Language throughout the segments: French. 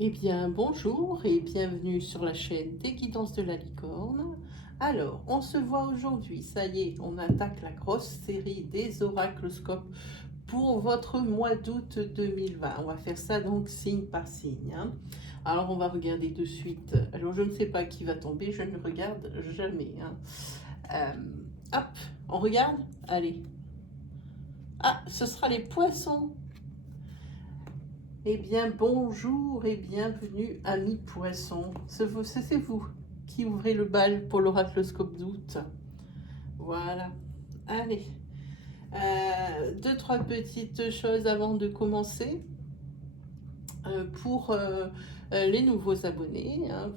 Eh bien, bonjour et bienvenue sur la chaîne des guidances de la licorne. Alors, on se voit aujourd'hui, ça y est, on attaque la grosse série des oracloscopes pour votre mois d'août 2020. On va faire ça donc signe par signe, hein. Alors, on va regarder de suite. Alors, je ne sais pas qui va tomber, je ne regarde jamais, hein. Hop, on regarde? Allez. Ah, ce sera les poissons. Eh bien, bonjour et bienvenue, amis poissons. C'est vous qui ouvrez le bal pour l'oracloscope d'août. Voilà. Allez. Deux, trois petites choses avant de commencer. Pour les nouveaux abonnés, hein,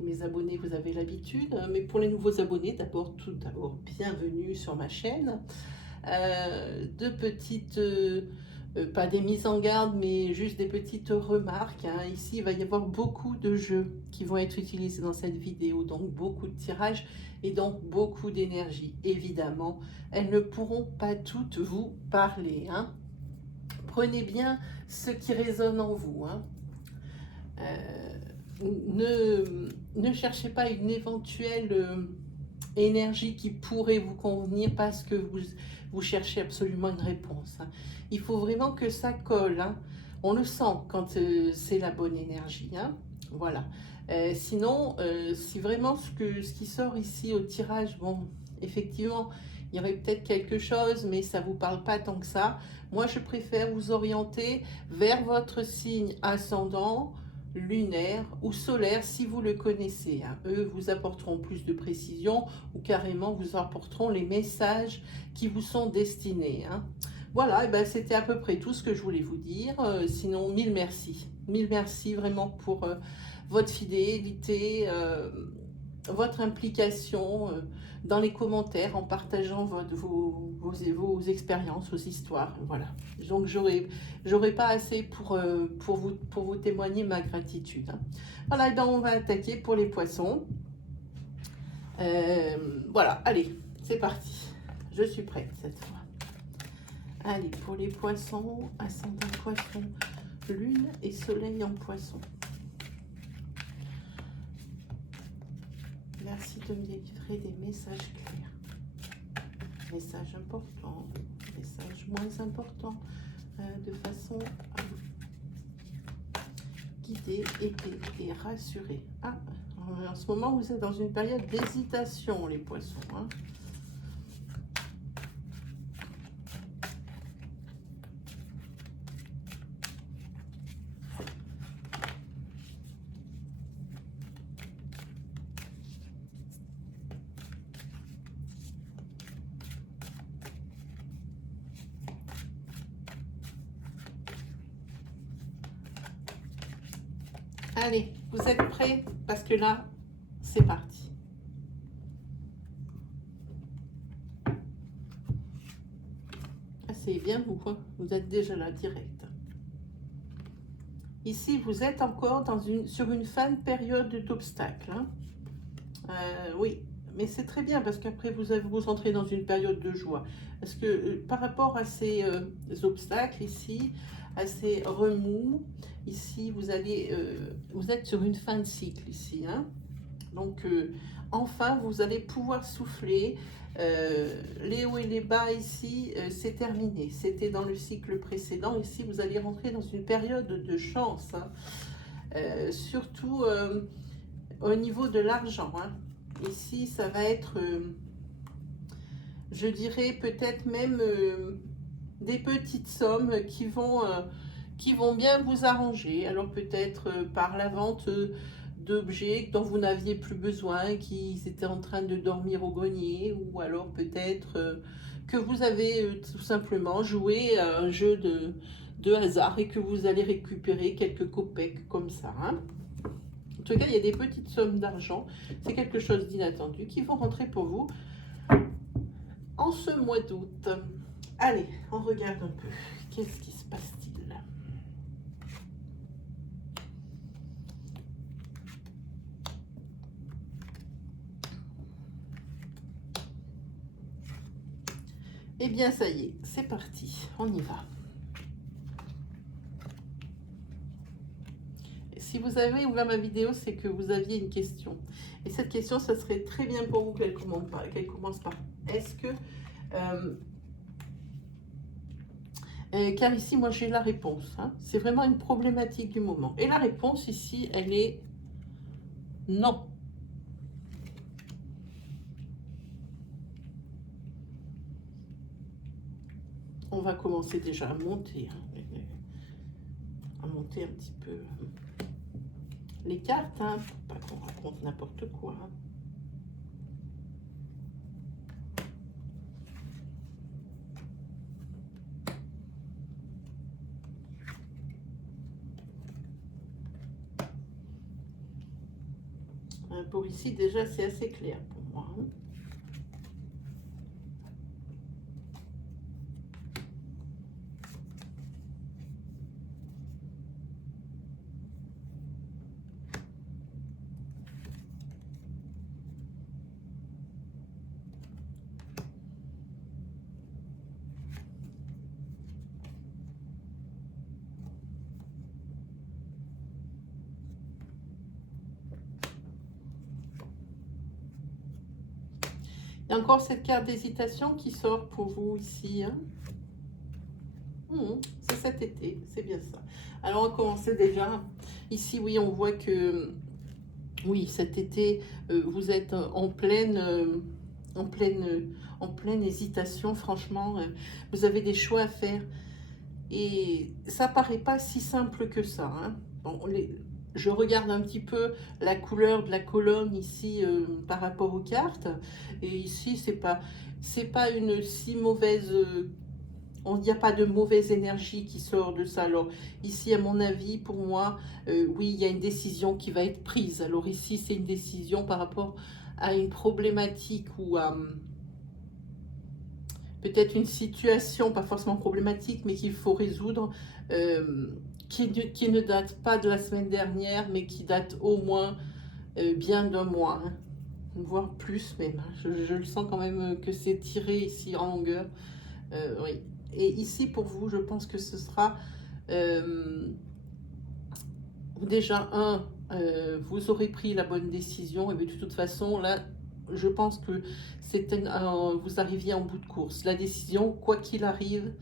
mes abonnés, vous avez l'habitude, mais pour les nouveaux abonnés, tout d'abord, bienvenue sur ma chaîne. Deux petites, pas des mises en garde, mais juste des petites remarques, hein. Ici, il va y avoir beaucoup de jeux qui vont être utilisés dans cette vidéo, donc beaucoup de tirages et donc beaucoup d'énergie. Évidemment, elles ne pourront pas toutes vous parler, hein. Prenez bien ce qui résonne en vous, hein. Ne cherchez pas une éventuelle énergie qui pourrait vous convenir parce que vous cherchez absolument une réponse, hein. Il faut vraiment que ça colle, hein. On le sent quand c'est la bonne énergie, hein. Voilà. Sinon, si vraiment ce qui sort ici au tirage, bon, effectivement, il y aurait peut-être quelque chose, mais ça ne vous parle pas tant que ça. Moi, je préfère vous orienter vers votre signe ascendant, lunaire ou solaire si vous le connaissez, hein. Eux vous apporteront plus de précision ou carrément vous apporteront les messages qui vous sont destinés, hein. Voilà, et ben c'était à peu près tout ce que je voulais vous dire. Sinon, mille merci. Mille merci vraiment pour votre fidélité, votre implication dans les commentaires en partageant vos expériences, vos histoires. Voilà. Donc, j'aurais pas assez pour vous témoigner ma gratitude, hein. Voilà, et ben on va attaquer pour les poissons. Voilà, allez, c'est parti. Je suis prête cette fois. Allez, pour les poissons, ascendant poisson, lune et soleil en poisson. Merci de me délivrer des messages clairs, messages importants, messages moins importants, de façon à vous guider, aider et rassurer. Ah, en ce moment, vous êtes dans une période d'hésitation, les poissons, hein. Allez, vous êtes prêts? Parce que là, c'est parti. Asseyez bien vous, hein. Vous êtes déjà là, direct. Ici, vous êtes encore sur une fin de période d'obstacle, hein. Oui, mais c'est très bien parce qu'après, vous entrez dans une période de joie. Parce que par rapport à ces obstacles ici, à ces remous, ici, vous êtes sur une fin de cycle ici, hein. Donc, enfin, vous allez pouvoir souffler. Les hauts et les bas ici, c'est terminé. C'était dans le cycle précédent. Ici, vous allez rentrer dans une période de chance, hein. Surtout au niveau de l'argent, hein. Ici, ça va être, je dirais peut-être même des petites sommes qui vont bien vous arranger. Alors peut-être par la vente d'objets dont vous n'aviez plus besoin, qui étaient en train de dormir au grenier, ou alors peut-être que vous avez tout simplement joué à un jeu de hasard et que vous allez récupérer quelques copecs comme ça, hein. En tout cas, il y a des petites sommes d'argent, c'est quelque chose d'inattendu qui vont rentrer pour vous en ce mois d'août. Allez, on regarde un peu. Qu'est-ce qui se passe-t-il? Eh bien, ça y est, c'est parti. On y va. Si vous avez ouvert ma vidéo, c'est que vous aviez une question. Et cette question, ça serait très bien pour vous qu'elle commence par est-ce que... car ici, moi, j'ai la réponse. Hein. C'est vraiment une problématique du moment. Et la réponse ici, elle est non. On va commencer déjà à monter. Hein. À monter un petit peu les cartes, hein, pour pas qu'on raconte n'importe quoi. Hein. Pour ici, déjà, c'est assez clair pour moi. Hein. Il y a encore cette carte d'hésitation qui sort pour vous ici. Hein. C'est cet été, c'est bien ça. Alors, on va commencer déjà. Ici, oui, on voit que, oui, cet été, vous êtes en pleine hésitation. Franchement, vous avez des choix à faire. Et ça paraît pas si simple que ça. Hein. Bon, je regarde un petit peu la couleur de la colonne ici par rapport aux cartes. Et ici, c'est pas une si mauvaise... il n'y a pas de mauvaise énergie qui sort de ça. Alors ici, à mon avis, pour moi, oui, il y a une décision qui va être prise. Alors ici, c'est une décision par rapport à une problématique ou à... peut-être une situation, pas forcément problématique, mais qu'il faut résoudre, qui ne date pas de la semaine dernière, mais qui date au moins bien d'un mois, hein, voire plus même. Hein. Je le sens quand même que c'est tiré ici en longueur. Oui. Et ici, pour vous, je pense que ce sera déjà vous aurez pris la bonne décision, et de toute façon, là, je pense que vous arriviez en bout de course. La décision, quoi qu'il arrive,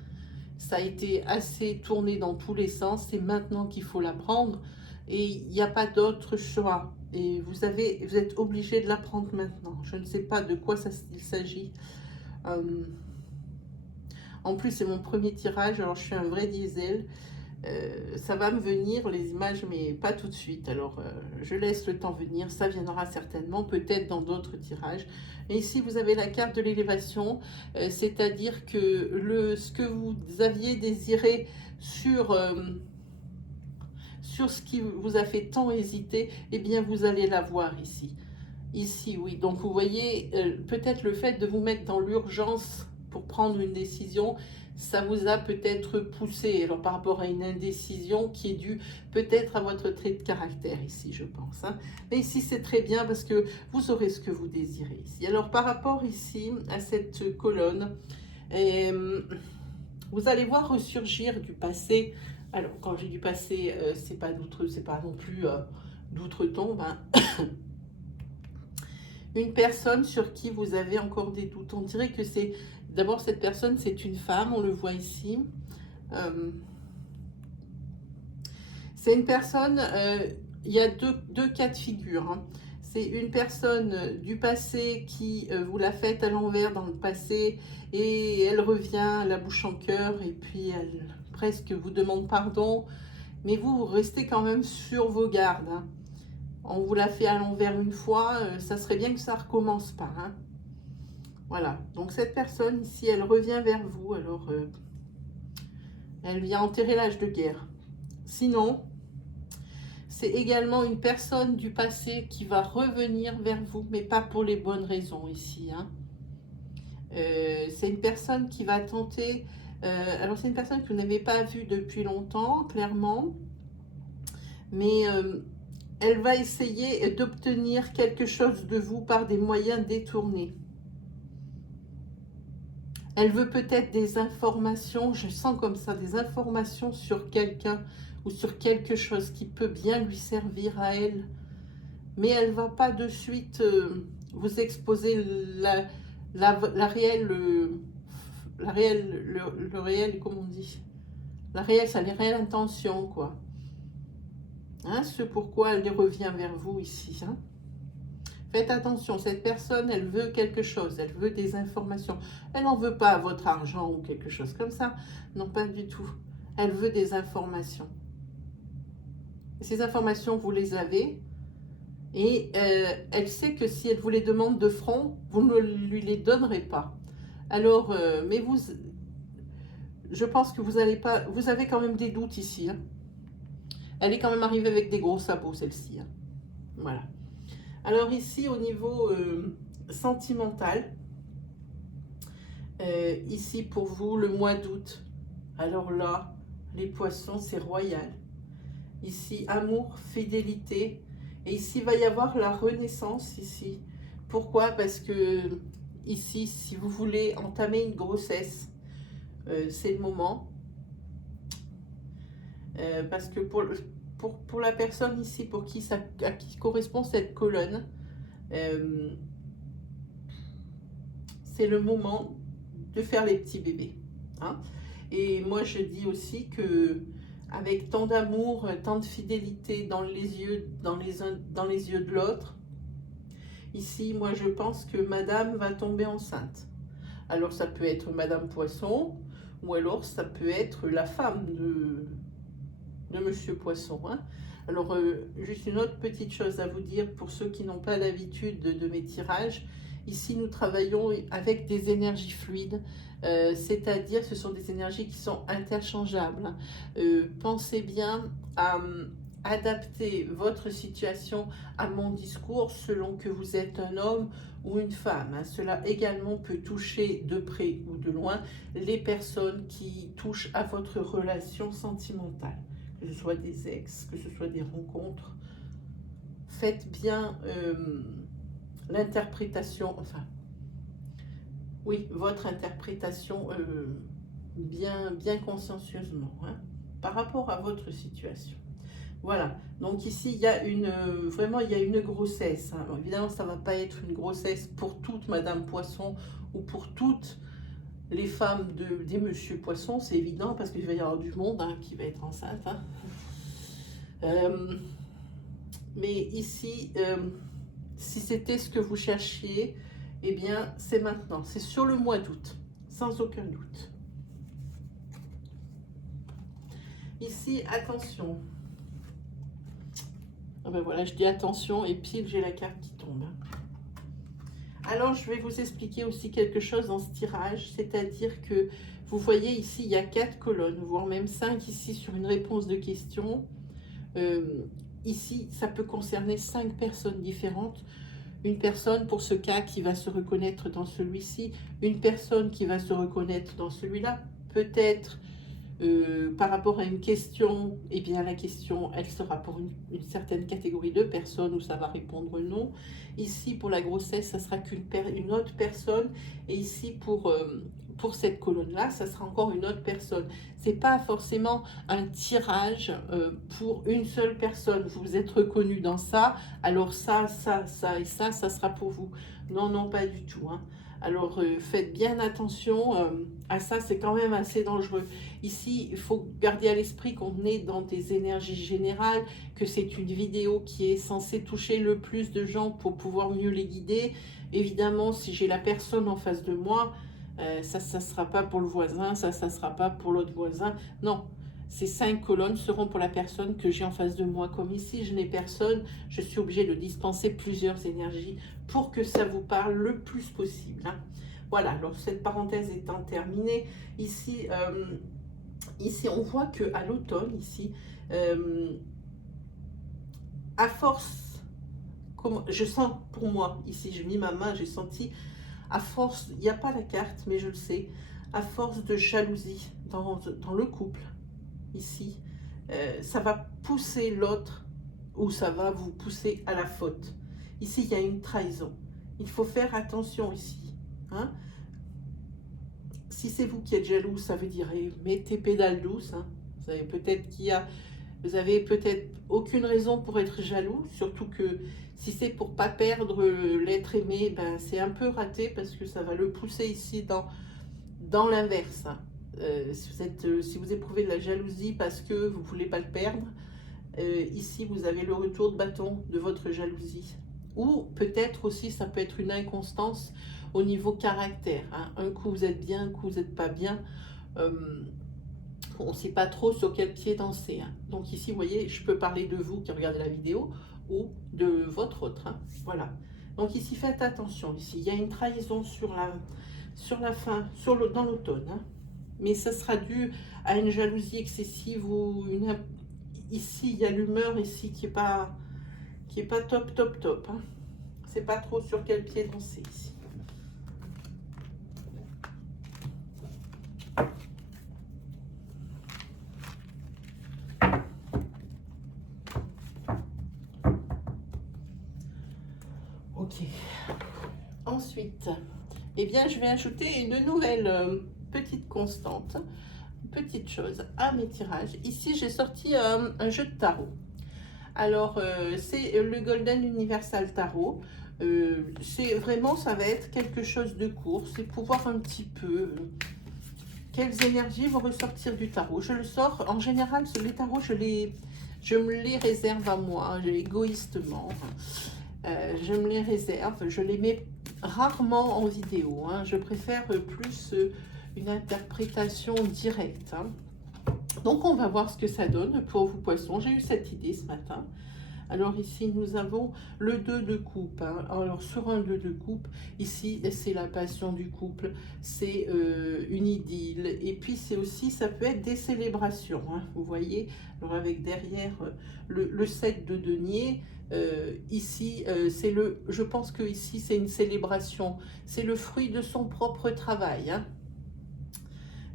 ça a été assez tourné dans tous les sens. C'est maintenant qu'il faut la prendre et il n'y a pas d'autre choix. Et vous êtes obligé de la prendre maintenant. Je ne sais pas de quoi il s'agit. En plus, c'est mon premier tirage. Alors, je suis un vrai diesel. Ça va me venir les images, mais pas tout de suite. Alors, je laisse le temps venir. Ça viendra certainement, peut-être dans d'autres tirages. Et ici, vous avez la carte de l'élévation, c'est-à-dire que ce que vous aviez désiré sur ce qui vous a fait tant hésiter, eh bien, vous allez l'avoir ici. Ici, oui. Donc, vous voyez, peut-être le fait de vous mettre dans l'urgence pour prendre une décision, ça vous a peut-être poussé, alors par rapport à une indécision qui est due peut-être à votre trait de caractère ici, je pense. Hein. Mais ici, c'est très bien parce que vous aurez ce que vous désirez ici. Alors, par rapport ici à cette colonne, vous allez voir ressurgir du passé. Alors, quand j'ai du passé, c'est pas non plus d'outre-tombe. Hein. Une personne sur qui vous avez encore des doutes. On dirait que c'est... D'abord, cette personne, c'est une femme, on le voit ici. C'est une personne... il y a deux cas de figure. Hein. C'est une personne du passé qui vous l'a faite à l'envers dans le passé et elle revient la bouche en cœur et puis elle presque vous demande pardon. Mais vous restez quand même sur vos gardes. Hein. On vous l'a fait à l'envers une fois, ça serait bien que ça ne recommence pas. Hein. Voilà, donc cette personne ici, elle revient vers vous, alors elle vient enterrer l'âge de guerre. Sinon, c'est également une personne du passé qui va revenir vers vous, mais pas pour les bonnes raisons ici. Hein. C'est une personne qui va tenter... alors c'est une personne que vous n'avez pas vue depuis longtemps, clairement, mais... elle va essayer d'obtenir quelque chose de vous par des moyens détournés. Elle veut peut-être des informations, je sens comme ça, des informations sur quelqu'un ou sur quelque chose qui peut bien lui servir à elle, mais elle ne va pas de suite vous exposer la réelle, le réel, comment on dit, la réelle, ça les réelles intentions, quoi. Hein, ce pourquoi elle revient vers vous ici. Hein. Faites attention, cette personne, elle veut quelque chose, elle veut des informations. Elle n'en veut pas votre argent ou quelque chose comme ça. Non, pas du tout. Elle veut des informations. Et ces informations, vous les avez. Et elle sait que si elle vous les demande de front, vous ne lui les donnerez pas. Alors, mais vous, je pense que vous avez quand même des doutes ici. Hein. Elle est quand même arrivée avec des gros sabots, celle-ci. Hein. Voilà. Alors ici, au niveau sentimental, ici pour vous, le mois d'août, alors là, les poissons, c'est royal. Ici, amour, fidélité. Et ici, il va y avoir la renaissance, ici. Pourquoi? Parce que ici, si vous voulez entamer une grossesse, c'est le moment. Parce que pour la personne ici, pour qui à qui correspond cette colonne, c'est le moment de faire les petits bébés. Hein. Et moi, je dis aussi que avec tant d'amour, tant de fidélité dans les yeux, dans les yeux de l'autre, ici, moi, je pense que Madame va tomber enceinte. Alors, ça peut être Madame Poisson, ou alors ça peut être la femme de Monsieur Poisson. Hein. Alors, juste une autre petite chose à vous dire pour ceux qui n'ont pas l'habitude de mes tirages. Ici, nous travaillons avec des énergies fluides, c'est-à-dire ce sont des énergies qui sont interchangeables. Pensez bien à adapter votre situation à mon discours selon que vous êtes un homme ou une femme. Hein. Cela également peut toucher de près ou de loin les personnes qui touchent à votre relation sentimentale. Que ce soit des ex, que ce soit des rencontres. Faites bien l'interprétation, enfin, oui, votre interprétation bien consciencieusement, hein, par rapport à votre situation. Voilà, donc ici, il y a vraiment, il y a une grossesse. Hein. Évidemment, ça ne va pas être une grossesse pour toute Madame Poisson ou pour toutes les femmes des Monsieur Poisson, c'est évident, parce qu'il va y avoir du monde hein, qui va être enceinte. Hein. Mais ici, si c'était ce que vous cherchiez, eh bien, c'est maintenant. C'est sur le mois d'août, sans aucun doute. Ici, attention. Ah ben voilà, je dis attention et pile, j'ai la carte qui tombe. Alors, je vais vous expliquer aussi quelque chose dans ce tirage, c'est-à-dire que vous voyez ici, il y a 4 colonnes, voire même 5 ici sur une réponse de question. Ici, ça peut concerner 5 personnes différentes. Une personne, pour ce cas, qui va se reconnaître dans celui-ci, une personne qui va se reconnaître dans celui-là, peut-être par rapport à une question, eh bien la question, elle sera pour une certaine catégorie de personnes où ça va répondre non. Ici, pour la grossesse, ça sera une autre personne. Et ici, pour cette colonne-là, ça sera encore une autre personne. C'est pas forcément un tirage pour une seule personne. Vous êtes reconnu dans ça, alors ça et ça sera pour vous. Non, non, pas du tout. Hein. Alors, faites bien attention à ça, c'est quand même assez dangereux. Ici, il faut garder à l'esprit qu'on est dans des énergies générales, que c'est une vidéo qui est censée toucher le plus de gens pour pouvoir mieux les guider. Évidemment, si j'ai la personne en face de moi, ça ne sera pas pour le voisin, ça ne sera pas pour l'autre voisin. Non, ces 5 colonnes seront pour la personne que j'ai en face de moi. Comme ici, je n'ai personne, je suis obligée de dispenser plusieurs énergies pour que ça vous parle le plus possible. Hein. Voilà, alors cette parenthèse étant terminée, ici, ici on voit qu'à l'automne, ici, à force, je sens pour moi, ici, je mis ma main, j'ai senti, à force, il n'y a pas la carte, mais je le sais, à force de jalousie dans le couple, ici, ça va pousser l'autre ou ça va vous pousser à la faute. Ici, il y a une trahison. Il faut faire attention ici. Hein. Si c'est vous qui êtes jaloux, ça veut dire mettez pédale douce. Hein. Vous savez, peut-être qu'il y a Vous avez peut-être aucune raison pour être jaloux, surtout que si c'est pour pas perdre l'être aimé, ben c'est un peu raté parce que ça va le pousser ici dans l'inverse. Si vous éprouvez de la jalousie parce que vous ne voulez pas le perdre, ici vous avez le retour de bâton de votre jalousie. Ou peut-être aussi ça peut être une inconstance au niveau caractère. Hein. Un coup vous êtes bien, un coup vous n'êtes pas bien. On ne sait pas trop sur quel pied danser. Hein. Donc ici, vous voyez, je peux parler de vous qui regardez la vidéo ou de votre autre. Hein. Voilà. Donc ici, faites attention. Ici, il y a une trahison sur la fin, dans l'automne. Hein. Mais ça sera dû à une jalousie excessive ou ici, il y a l'humeur ici qui est pas top, top, top. Hein. C'est pas trop sur quel pied danser ici. Ok. Ensuite, eh bien, je vais ajouter une nouvelle petite constante, petite chose à mes tirages. Ici, j'ai sorti un jeu de tarot. Alors, c'est le Golden Universal Tarot. C'est vraiment, ça va être quelque chose de court. C'est pour voir un petit peu quelles énergies vont ressortir du tarot. Je le sors, en général, les tarots, je me les réserve à moi, égoïstement. Je me les réserve, je les mets rarement en vidéo. Hein. Je préfère plus une interprétation directe. Hein. Donc, on va voir ce que ça donne pour vous, poissons. J'ai eu cette idée ce matin. Alors ici, nous avons le 2 de coupe. Hein. Alors sur un 2 de coupe, ici, c'est la passion du couple, c'est une idylle. Et puis c'est aussi, ça peut être des célébrations. Hein. Vous voyez, alors avec derrière le 7 de denier, ici, je pense que ici c'est une célébration. C'est le fruit de son propre travail. Hein.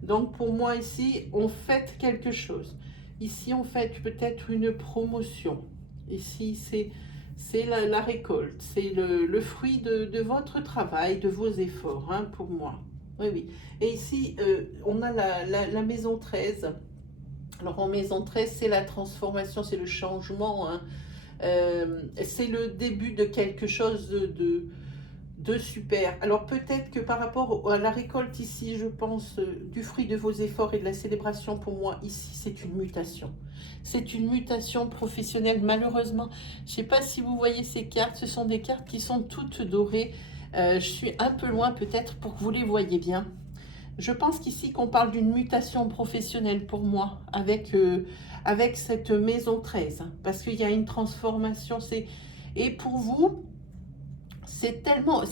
Donc pour moi ici, on fête quelque chose. Ici, on fête peut-être une promotion. Ici, c'est la récolte, c'est le fruit de votre travail, de vos efforts, hein, pour moi. Oui, oui. Et ici, on a la maison 13. Alors, en maison 13, c'est la transformation, c'est le changement. Hein. C'est le début de quelque chose de super. Alors peut-être que par rapport à la récolte ici, je pense, du fruit de vos efforts et de la célébration, pour moi, ici, c'est une mutation. C'est une mutation professionnelle, malheureusement. Je ne sais pas si vous voyez ces cartes, ce sont des cartes qui sont toutes dorées. Je suis un peu loin peut-être pour que vous les voyez bien. Je pense qu'ici qu'on parle d'une mutation professionnelle pour moi, avec cette maison 13, hein, parce qu'il y a une transformation. Et pour vous, c'est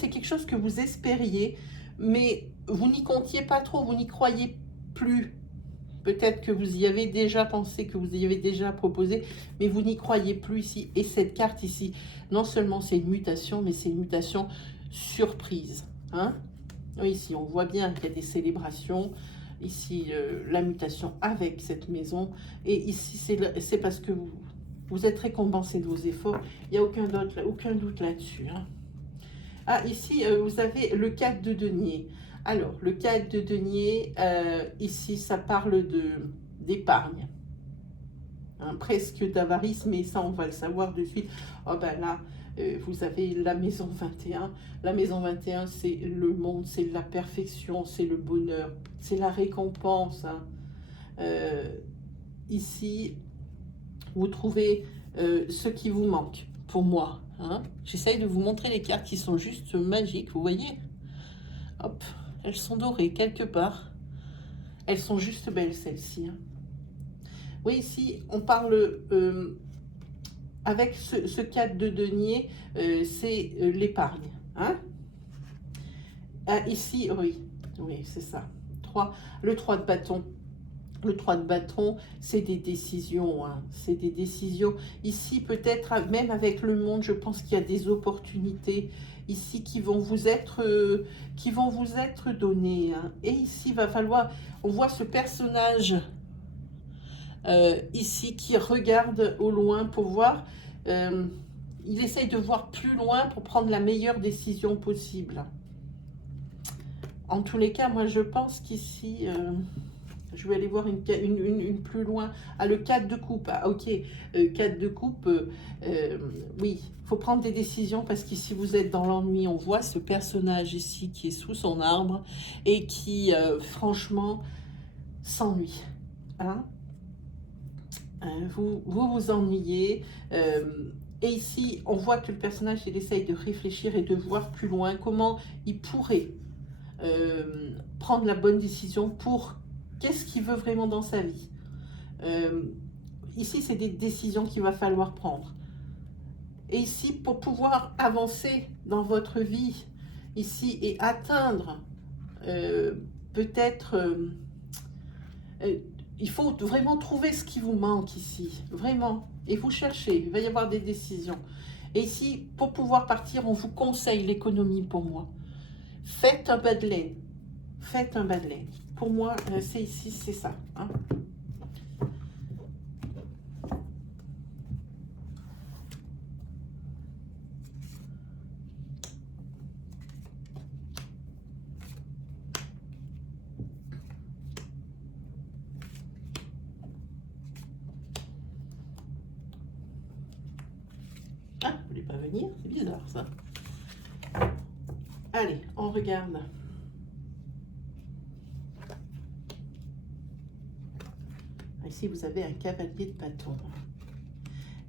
quelque chose que vous espériez, mais vous n'y comptiez pas trop, vous n'y croyez plus. Peut-être que vous y avez déjà pensé, que vous y avez déjà proposé, mais vous n'y croyez plus ici. Et cette carte ici, non seulement c'est une mutation, mais c'est une mutation surprise. Hein? Ici, on voit bien qu'il y a des célébrations. Ici, la mutation avec cette maison. Et ici, c'est parce que vous êtes récompensé de vos efforts. Il n'y a aucun doute là-dessus. Hein? Ah, ici, vous avez le 4 de denier. Alors, le 4 de denier, ici, ça parle d'épargne. Hein, presque d'avarice, mais ça, on va le savoir de suite. Oh ben là, vous avez la maison 21. La maison 21, c'est le monde, c'est la perfection, c'est le bonheur, c'est la récompense. Hein. Ici, vous trouvez ce qui vous manque, pour moi. Hein. J'essaye de vous montrer les cartes qui sont juste magiques, vous voyez? Hop, elles sont dorées quelque part. Elles sont juste belles, celles-ci. Hein. Oui, ici, on parle, avec ce 4 de denier, c'est l'épargne. Hein. Ah, ici, oui, c'est ça. Le 3 de bâton. Le 3 de bâton, c'est des décisions. Hein. C'est des décisions. Ici, peut-être, même avec le monde, je pense qu'il y a des opportunités ici qui vont vous être données. Hein. Et ici, il va falloir... On voit ce personnage ici qui regarde au loin pour voir... il essaye de voir plus loin pour prendre la meilleure décision possible. En tous les cas, moi, je pense qu'ici... Je vais aller voir une plus loin. Ah, le 4 de coupe. Ah, ok. 4 de coupe, oui, il faut prendre des décisions parce qu'ici vous êtes dans l'ennui. On voit ce personnage ici qui est sous son arbre et qui, franchement, s'ennuie. Hein? Vous ennuyez. Et ici, on voit que le personnage, il essaye de réfléchir et de voir plus loin comment il pourrait prendre la bonne décision pour qu'est-ce qu'il veut vraiment dans sa vie. Ici, c'est des décisions qu'il va falloir prendre. Et ici, pour pouvoir avancer dans votre vie, ici, et atteindre peut-être... il faut vraiment trouver ce qui vous manque ici, vraiment. Et vous cherchez, il va y avoir des décisions. Et ici, pour pouvoir partir, on vous conseille l'économie pour moi. Faites un bas de laine. Faites un bas de laine. Pour moi, c'est ici, c'est ça. Hein. Ah, vous voulez pas venir? C'est bizarre ça. Allez, on regarde. Ici, vous avez un cavalier de bâton.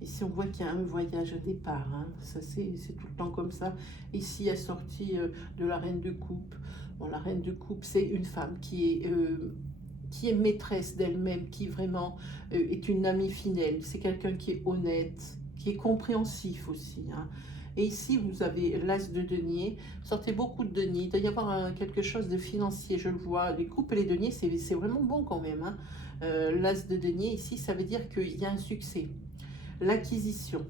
Ici, on voit qu'il y a un voyage au départ. Hein. Ça, c'est tout le temps comme ça. Ici, assorti de la reine de coupe. Bon, la reine de coupe, c'est une femme qui est maîtresse d'elle-même, qui vraiment est une amie fidèle. C'est quelqu'un qui est honnête, qui est compréhensif aussi. Hein. Et ici, vous avez l'as de denier. Sortez beaucoup de deniers. Il doit y avoir quelque chose de financier, je le vois. Les coupes et les deniers, c'est vraiment bon quand même. Hein. L'as de denier, ici, ça veut dire qu'il y a un succès. L'acquisition.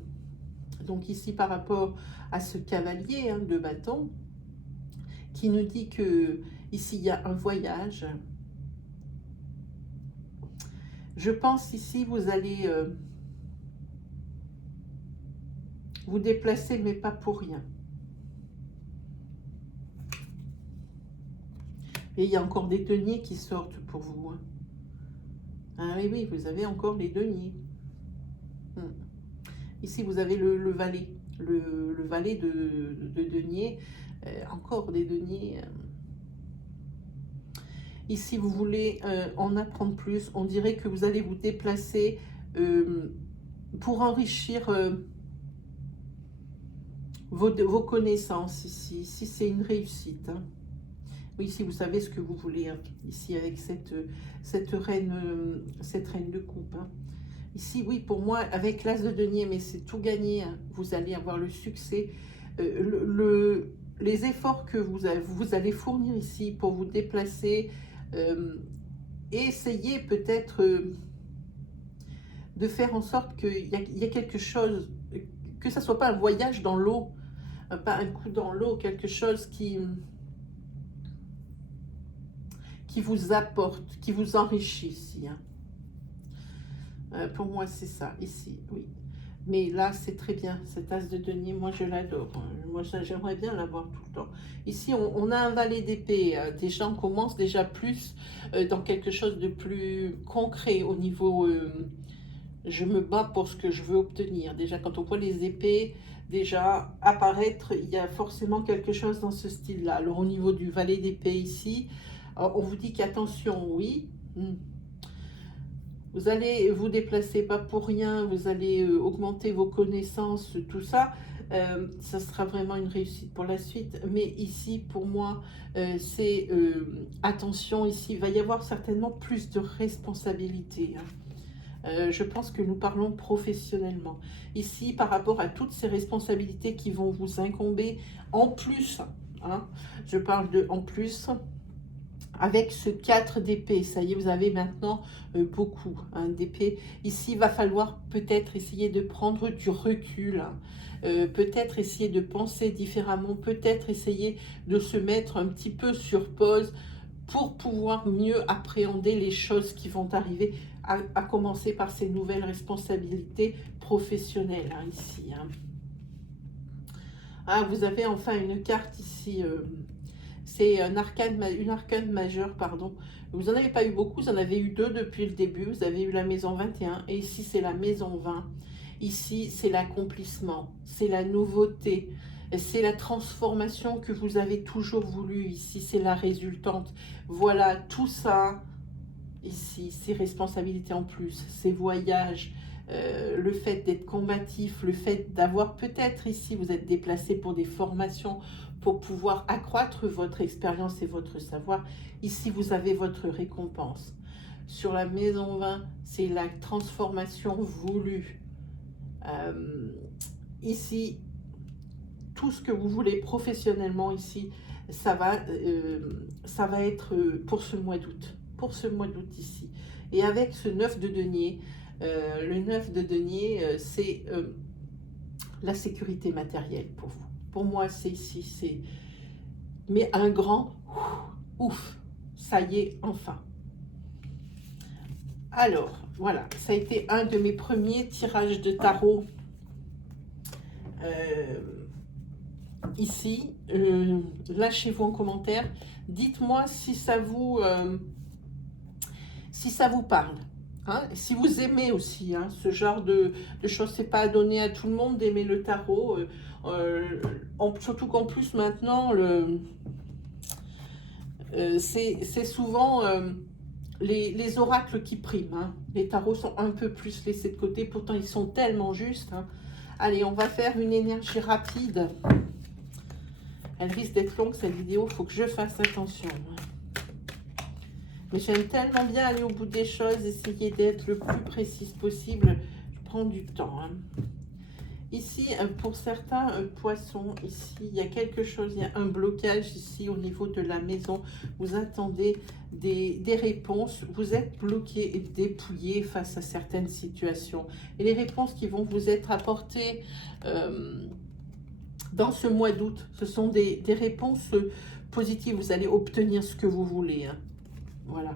Donc ici, par rapport à ce cavalier hein, de bâton, qui nous dit que ici, il y a un voyage. Je pense ici, vous allez vous déplacer, mais pas pour rien. Et il y a encore des deniers qui sortent pour vous. Hein. Ah oui, oui, vous avez encore les deniers. Ici, vous avez le valet. Le valet de deniers. Encore des deniers. Ici, vous voulez en apprendre plus. On dirait que vous allez vous déplacer pour enrichir vos connaissannes ici. Ici, c'est une réussite. Hein. Oui, ici, vous savez ce que vous voulez. Hein. Ici, avec cette reine de coupe. Hein. Ici, oui, pour moi, avec l'as de denier, mais c'est tout gagné. Hein. Vous allez avoir le succès. Les efforts que vous allez fournir ici pour vous déplacer, et essayer peut-être de faire en sorte qu'il y a quelque chose, que ça ne soit pas un voyage dans l'eau, pas un coup dans l'eau, quelque chose qui vous apporte, qui vous enrichit ici. Hein. Pour moi, c'est ça, ici, oui. Mais là, c'est très bien, cette as de denier, moi je l'adore. Moi, j'aimerais bien l'avoir tout le temps. Ici, on a un valet d'épée. Des gens commencent déjà plus dans quelque chose de plus concret au niveau... je me bats pour ce que je veux obtenir. Déjà, quand on voit les épées déjà apparaître, il y a forcément quelque chose dans ce style-là. Alors, au niveau du valet d'épée ici, on vous dit qu'attention, oui... Vous allez vous déplacer pas pour rien, vous allez augmenter vos connaissances, tout ça. Ça sera vraiment une réussite pour la suite. Mais ici, pour moi, c'est attention, ici, il va y avoir certainement plus de responsabilités. Hein. Je pense que nous parlons professionnellement. Ici, par rapport à toutes ces responsabilités qui vont vous incomber, en plus, hein, je parle de en plus... Avec ce 4 d'épée, ça y est, vous avez maintenant beaucoup hein, d'épée. Ici, il va falloir peut-être essayer de prendre du recul, hein. Peut-être essayer de penser différemment, peut-être essayer de se mettre un petit peu sur pause pour pouvoir mieux appréhender les choses qui vont arriver, à commencer par ces nouvelles responsabilités professionnelles hein, ici. Hein. Ah, vous avez enfin une carte ici... C'est une arcane majeure, pardon. Vous n'en avez pas eu beaucoup, vous en avez eu 2 depuis le début. Vous avez eu la maison 21 et ici c'est la maison 20. Ici c'est l'accomplissement, c'est la nouveauté, c'est la transformation que vous avez toujours voulu. Ici c'est la résultante. Voilà, tout ça, ici, ces responsabilités en plus, ces voyages, le fait d'être combatif, le fait d'avoir peut-être ici, vous êtes déplacé pour des formations, pour pouvoir accroître votre expérience et votre savoir. Ici, vous avez votre récompense. Sur la maison 20, c'est la transformation voulue. Ici, tout ce que vous voulez professionnellement ici, ça va être pour ce mois d'août. Pour ce mois d'août ici. Et avec ce 9 de denier, le 9 de denier, c'est la sécurité matérielle pour vous. Pour moi, c'est ici, c'est... Mais un grand ouf, ça y est, enfin. Alors, voilà, ça a été un de mes premiers tirages de tarot. Ici, lâchez-vous en commentaire. Dites-moi si ça vous parle. Hein, si vous aimez aussi ce genre de choses, c'est pas à donner à tout le monde d'aimer le tarot. Surtout qu'en plus maintenant, c'est souvent les oracles qui priment. Hein. Les tarots sont un peu plus laissés de côté, pourtant ils sont tellement justes. Hein. Allez, on va faire une énergie rapide. Elle risque d'être longue cette vidéo, il faut que je fasse attention. Mais j'aime tellement bien aller au bout des choses, essayer d'être le plus précise possible. Je prends du temps. Hein. Ici, pour certains poissons, ici, il y a quelque chose, il y a un blocage ici au niveau de la maison. Vous attendez des réponses. Vous êtes bloqué et dépouillé face à certaines situations. Et les réponses qui vont vous être apportées dans ce mois d'août, ce sont des réponses positives. Vous allez obtenir ce que vous voulez. Hein. Voilà.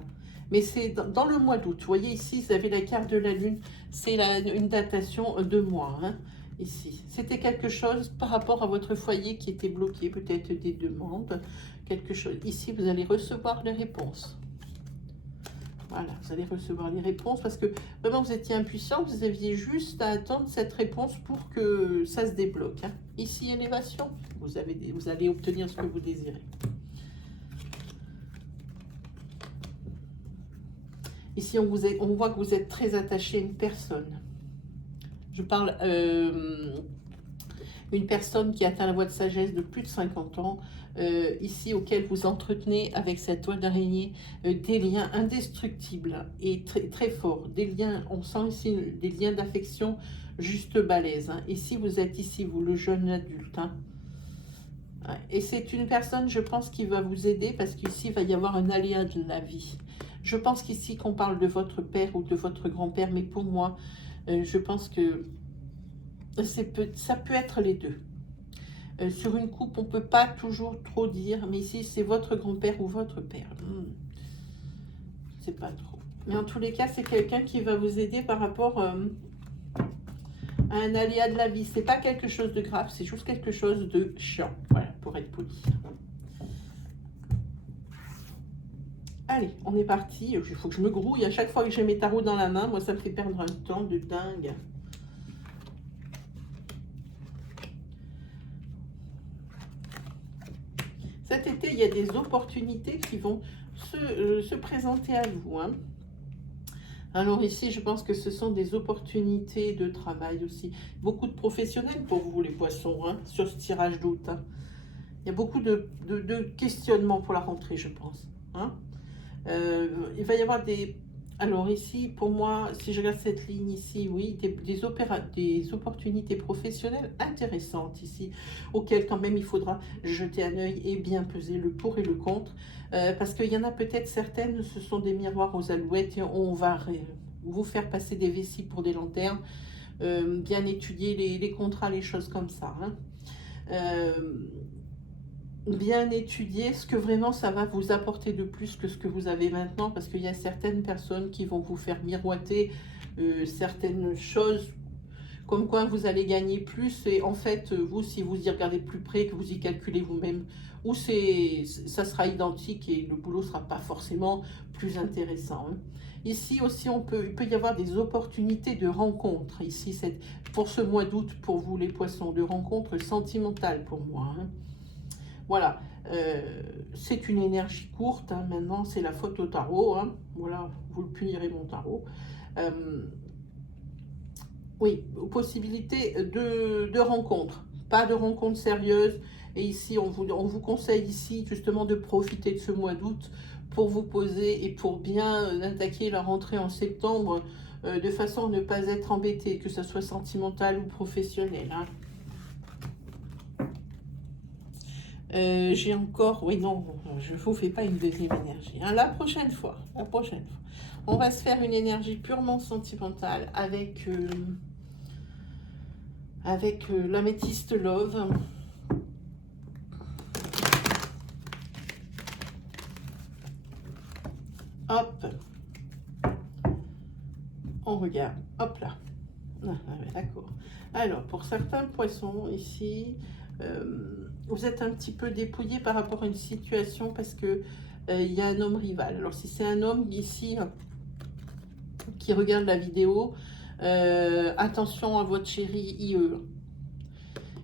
Mais c'est dans le mois d'août. Vous voyez ici, vous avez la carte de la lune. C'est une datation de mois. Hein, ici. C'était quelque chose par rapport à votre foyer qui était bloqué. Peut-être des demandes. Quelque chose. Ici, vous allez recevoir les réponses. Voilà, vous allez recevoir les réponses parce que vraiment vous étiez impuissant. Vous aviez juste à attendre cette réponse pour que ça se débloque. Hein. Ici, élévation. Vous allez obtenir ce que vous désirez. Ici, on voit que vous êtes très attaché à une personne. Je parle une personne qui atteint la voie de sagesse de plus de 50 ans, ici auquel vous entretenez avec cette toile d'araignée des liens indestructibles et très, très forts. Des liens, on sent ici des liens d'affection juste balèzes. Hein. Ici, vous êtes ici, vous le jeune adulte. Hein. Et c'est une personne, je pense, qui va vous aider parce qu'ici, il va y avoir un aléa de la vie. Je pense qu'ici, qu'on parle de votre père ou de votre grand-père, mais pour moi, je pense que ça peut être les deux. Sur une coupe, on ne peut pas toujours trop dire, mais ici, c'est votre grand-père ou votre père. C'est pas trop. Mais en tous les cas, c'est quelqu'un qui va vous aider par rapport à un aléa de la vie. C'est pas quelque chose de grave, c'est juste quelque chose de chiant. Voilà, pour être poli. Allez, on est parti. Il faut que je me grouille. À chaque fois que j'ai mes tarots dans la main, moi, ça me fait perdre un temps de dingue. Cet été, il y a des opportunités qui vont se présenter à vous. Hein. Alors ici, je pense que ce sont des opportunités de travail aussi. Beaucoup de professionnels pour vous, les poissons, hein, sur ce tirage d'août. Hein. Il y a beaucoup de questionnements pour la rentrée, je pense. Hein. Il va y avoir des... Alors ici, pour moi, si je regarde cette ligne ici, oui, des opportunités professionnelles intéressantes ici, auxquelles quand même il faudra jeter un œil et bien peser le pour et le contre. Parce qu'il y en a peut-être certaines, ce sont des miroirs aux alouettes et on va vous faire passer des vessies pour des lanternes, bien étudier les contrats, les choses comme ça. Hein. Bien étudier ce que vraiment ça va vous apporter de plus que ce que vous avez maintenant, parce qu'il y a certaines personnes qui vont vous faire miroiter certaines choses comme quoi vous allez gagner plus. Et en fait, vous, si vous y regardez de plus près, que vous y calculez vous-même, ou ça sera identique et le boulot ne sera pas forcément plus intéressant. Hein. Ici aussi, il peut y avoir des opportunités de rencontres. Ici, pour ce mois d'août, pour vous les poissons, de rencontres sentimentales pour moi. Hein. Voilà, c'est une énergie courte. Hein. Maintenant, c'est la faute au tarot. Hein. Voilà, vous le punirez mon tarot. Oui, possibilité de rencontres, pas de rencontres sérieuses. Et ici, on vous conseille ici justement de profiter de ce mois d'août pour vous poser et pour bien attaquer la rentrée en septembre de façon à ne pas être embêté, que ce soit sentimental ou professionnel. Hein. J'ai encore, oui non, je ne vous fais pas une deuxième énergie. Hein. La prochaine fois, on va se faire une énergie purement sentimentale avec l'améthyste Love. Hop, on regarde, hop là. Ah, d'accord. Alors, pour certains poissons ici, vous êtes un petit peu dépouillé par rapport à une situation parce que il y a un homme rival. Alors, si c'est un homme ici qui regarde la vidéo, attention à votre chéri IE.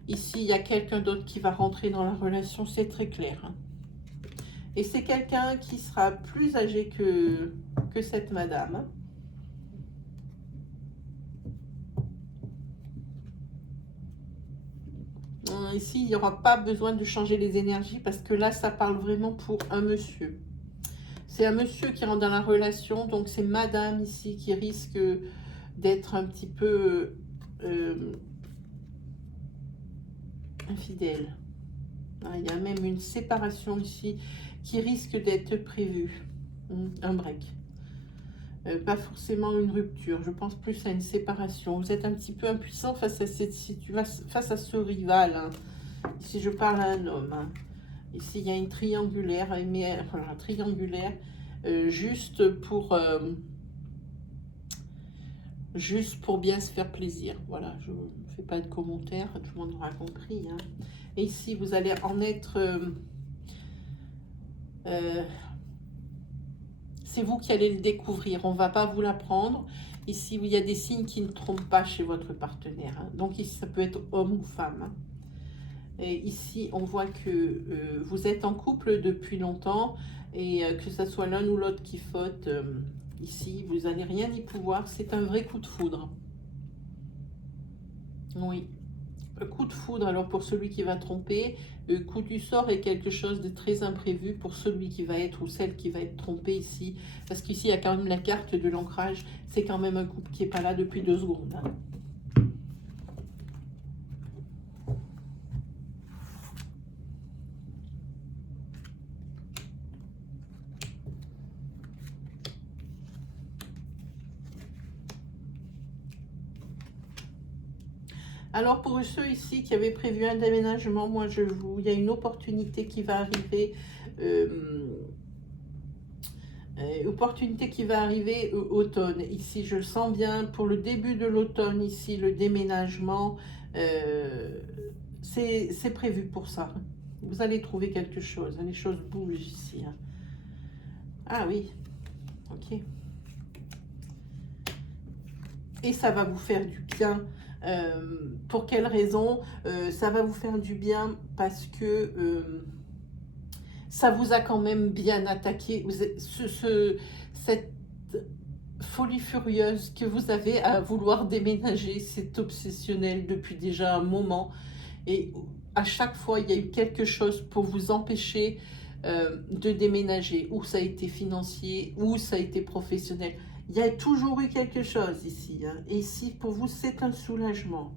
Ici, il y a quelqu'un d'autre qui va rentrer dans la relation, c'est très clair. Hein. Et c'est quelqu'un qui sera plus âgé que cette madame. Ici, il n'y aura pas besoin de changer les énergies parce que là, ça parle vraiment pour un monsieur. C'est un monsieur qui rentre dans la relation, donc c'est madame ici qui risque d'être un petit peu infidèle. Il y a même une séparation ici qui risque d'être prévue. Un break. Pas forcément une rupture. Je pense plus à une séparation. Vous êtes un petit peu impuissant face à cette situation, face à ce rival. Hein. Ici, je parle à un homme. Hein. Ici, il y a une triangulaire, mais un triangulaire juste pour bien se faire plaisir. Voilà, je ne fais pas de commentaires, tout le monde aura compris. Hein. Et ici, vous allez en être... c'est vous qui allez le découvrir, on ne va pas vous l'apprendre. Ici, il y a des signes qui ne trompent pas chez votre partenaire. Hein. Donc ici, ça peut être homme ou femme. Hein. Et ici, on voit que vous êtes en couple depuis longtemps et que ce soit l'un ou l'autre qui faute, ici, vous n'allez rien y pouvoir. C'est un vrai coup de foudre. Oui. Coup de foudre, alors pour celui qui va tromper, coup du sort est quelque chose de très imprévu pour celui qui va être ou celle qui va être trompée ici. Parce qu'ici, il y a quand même la carte de l'ancrage. C'est quand même un couple qui n'est pas là depuis 2 secondes. Hein. Alors pour ceux ici qui avaient prévu un déménagement, moi il y a une opportunité qui va arriver, automne. Ici je le sens bien, pour le début de l'automne, ici le déménagement, c'est prévu pour ça. Vous allez trouver quelque chose, les choses bougent ici. Hein. Ah oui, ok. Et ça va vous faire du bien. Pour quelle raison? Ça va vous faire du bien parce que ça vous a quand même bien attaqué. Cette folie furieuse que vous avez à vouloir déménager, c'est obsessionnel depuis déjà un moment. Et à chaque fois, il y a eu quelque chose pour vous empêcher de déménager. Ou ça a été financier, ou ça a été professionnel. Il y a toujours eu quelque chose ici. Hein. Et ici, pour vous, c'est un soulagement.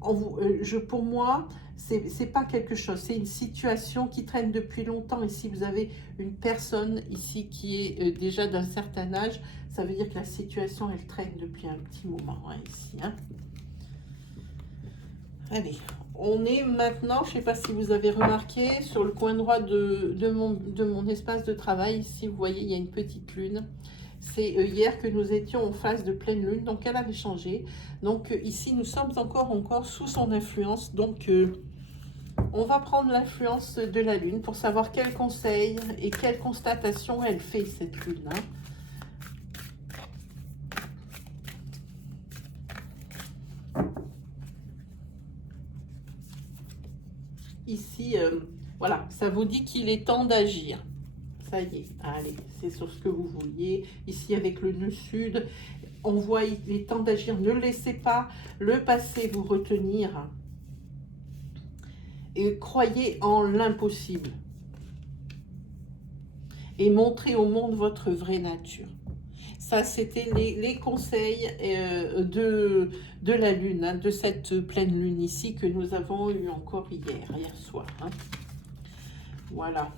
Pour moi, c'est pas quelque chose. C'est une situation qui traîne depuis longtemps. Ici, vous avez une personne ici qui est déjà d'un certain âge. Ça veut dire que la situation, elle traîne depuis un petit moment. Hein, ici. Hein. Allez, on est maintenant, je ne sais pas si vous avez remarqué, sur le coin droit de mon espace de travail. Ici, vous voyez, il y a une petite lune. C'est hier que nous étions en phase de pleine lune, donc elle avait changé. Donc ici, nous sommes encore sous son influence. Donc on va prendre l'influence de la lune pour savoir quels conseils et quelles constatations elle fait, cette lune. Hein. Ici, voilà, ça vous dit qu'il est temps d'agir. Ça y est, allez, c'est sur ce que vous vouliez. Ici, avec le nœud sud, on voit il est temps d'agir. Ne laissez pas le passé vous retenir. Et croyez en l'impossible. Et montrez au monde votre vraie nature. Ça, c'était les conseils de la lune, hein, de cette pleine lune ici que nous avons eu encore hier soir. Hein. Voilà.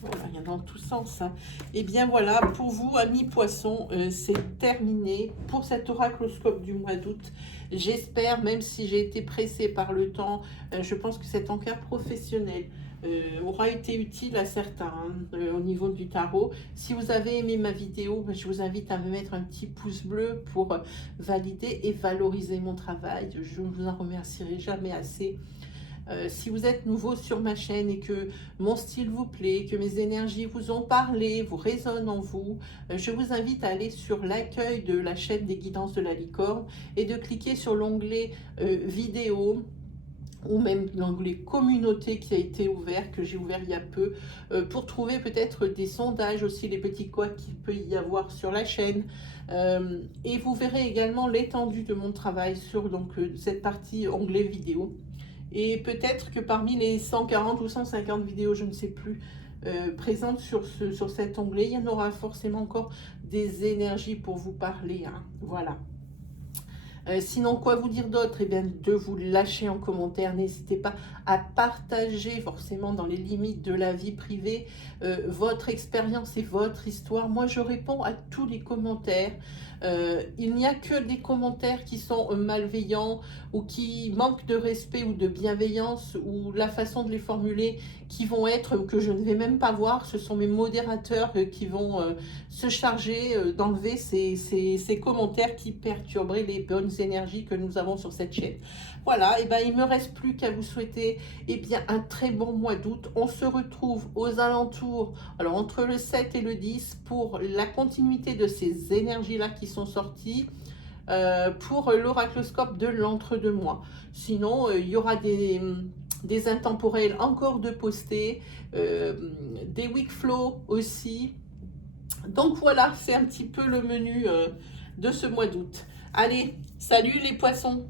Voilà, il y a dans tous sens. Hein. Et bien voilà, pour vous, amis poissons, c'est terminé pour cet oracloscope du mois d'août. J'espère, même si j'ai été pressée par le temps, je pense que cet encart professionnel aura été utile à certains hein, au niveau du tarot. Si vous avez aimé ma vidéo, je vous invite à me mettre un petit pouce bleu pour valider et valoriser mon travail. Je ne vous en remercierai jamais assez. Si vous êtes nouveau sur ma chaîne et que mon style vous plaît, que mes énergies vous ont parlé, vous résonnent en vous, je vous invite à aller sur l'accueil de la chaîne des guidances de la licorne et de cliquer sur l'onglet vidéo ou même l'onglet communauté qui a été ouvert, que j'ai ouvert il y a peu, pour trouver peut-être des sondages aussi, les petits quoi qu'il peut y avoir sur la chaîne. Et vous verrez également l'étendue de mon travail sur donc, cette partie onglet vidéo. Et peut-être que parmi les 140 ou 150 vidéos, je ne sais plus, présentes sur cet onglet, il y en aura forcément encore des énergies pour vous parler. Hein. Voilà. Sinon, quoi vous dire d'autre? Eh bien, de vous lâcher en commentaire. N'hésitez pas à partager, forcément dans les limites de la vie privée, votre expérience et votre histoire. Moi, je réponds à tous les commentaires. Il n'y a que des commentaires qui sont malveillants ou qui manquent de respect ou de bienveillance ou la façon de les formuler qui vont être, que je ne vais même pas voir. Ce sont mes modérateurs qui vont se charger d'enlever ces commentaires qui perturberaient les bonnes énergies que nous avons sur cette chaîne. Voilà, et ben il me reste plus qu'à vous souhaiter bien un très bon mois d'août. On se retrouve aux alentours, alors entre le 7 et le 10 pour la continuité de ces énergies-là qui sont sorties. Pour l'oracloscope de l'entre-deux-mois. Sinon, il y aura des intemporels encore de postés, des week flow aussi. Donc voilà, c'est un petit peu le menu de ce mois d'août. Allez, salut les poissons!